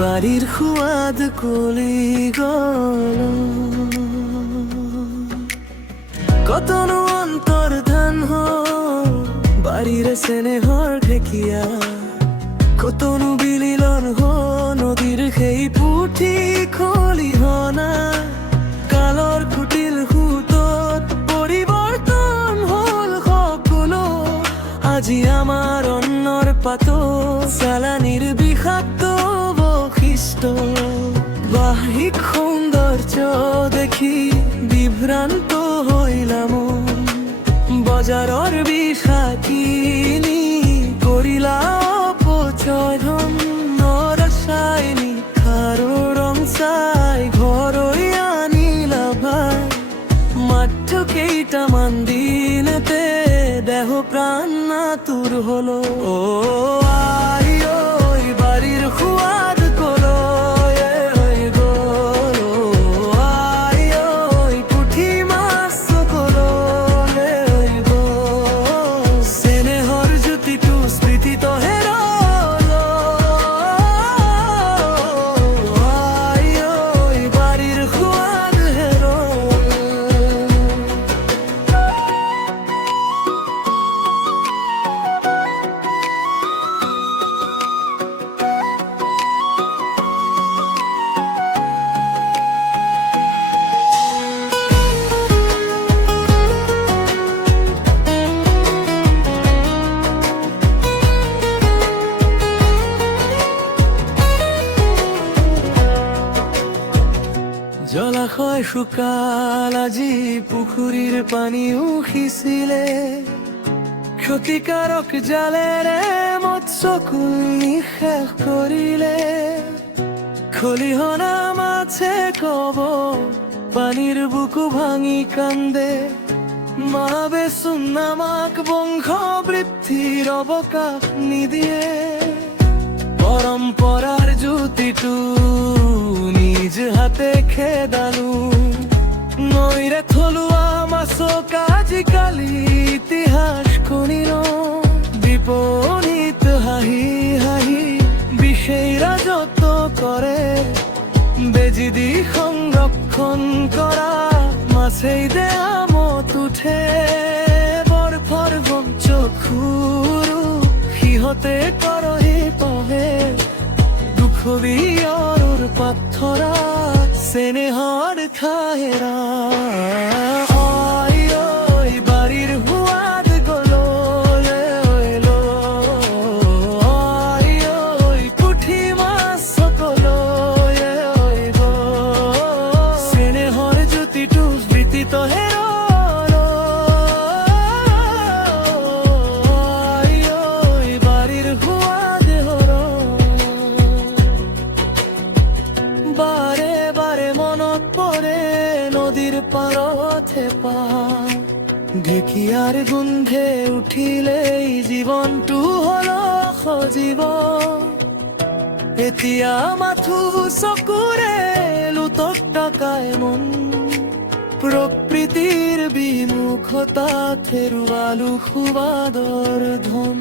বাড়ির খুয়াদ কলি গল কতনো অন্তর ধান বাড়ির স্নেহর ঢেকিয়া কতনো বিলিলন নদীর সেই পুঠি খলি হনা কালর কুটিল হুতত পরিবর্তন হল সকলো আজি আমার অন্যর পাত চালানির বিষাক্ত বৈশিষ্ট্য বাহিক সৌন্দর্য দেখি বিভ্রান্ত হইলাম বজাৰৰ বিষাকিনি কৰিলা অপচয়ন ৰাসায়নিক সাৰো ৰং চাই ঘৰৈ আনিলা ভাই মাত্ৰ কেইটামান দিনতে দেহ প্ৰাণ নাতুৰ হলো ও আই ঐ বাড়ির খুৱাদ জলাশয় শুকাল আজি পুখুৰীৰ পানীও সিঁচিলে ক্ষতিকাৰক জালেৰে মৎস্যকুল নিঃশেষ কৰিলে খলিহনা মাছে কব পানীৰ বুকু ভাঙি কান্দে মহাবেচোন আমাক বংশ বৃদ্ধিৰ অৱকাশ নিদিয়ে পৰম্পৰাৰ জ্যোতিটো নিজ হাতে খেদালো নৈৰে থলুৱা মাছক আজিকালি ইতিহাস শুনিল বিপণীত হাঁহি হাঁহি বিষেই ৰাজত্ব কৰে বেজি দি সংৰক্ষণ কৰা মাছেই দেহামত উঠে বৰফৰ চকুৰো সিহঁতে কৰহি পহে দুখবিয়ৰ পাথৰা স্নেহৰ ঠাইৰা বাড়ির হুয়াদ গলো পুঠি মাছ সকলো স্নেহৰ জ্যোতিটো স্মৃতিত হেৰল বাড়ির হুয়াদ হৰ বাৰে বাৰে মনত পৰে নদীৰ পাৰতে পা ঢেকিয়াৰ গোন্ধে উঠিলেই জীৱনটো হল সজীৱ এতিয়া মাথো চকুৰে লুটক টাকায় মন প্ৰকৃতিৰ বিমুখতা থেৰুৱালো সুবাদৰ ধন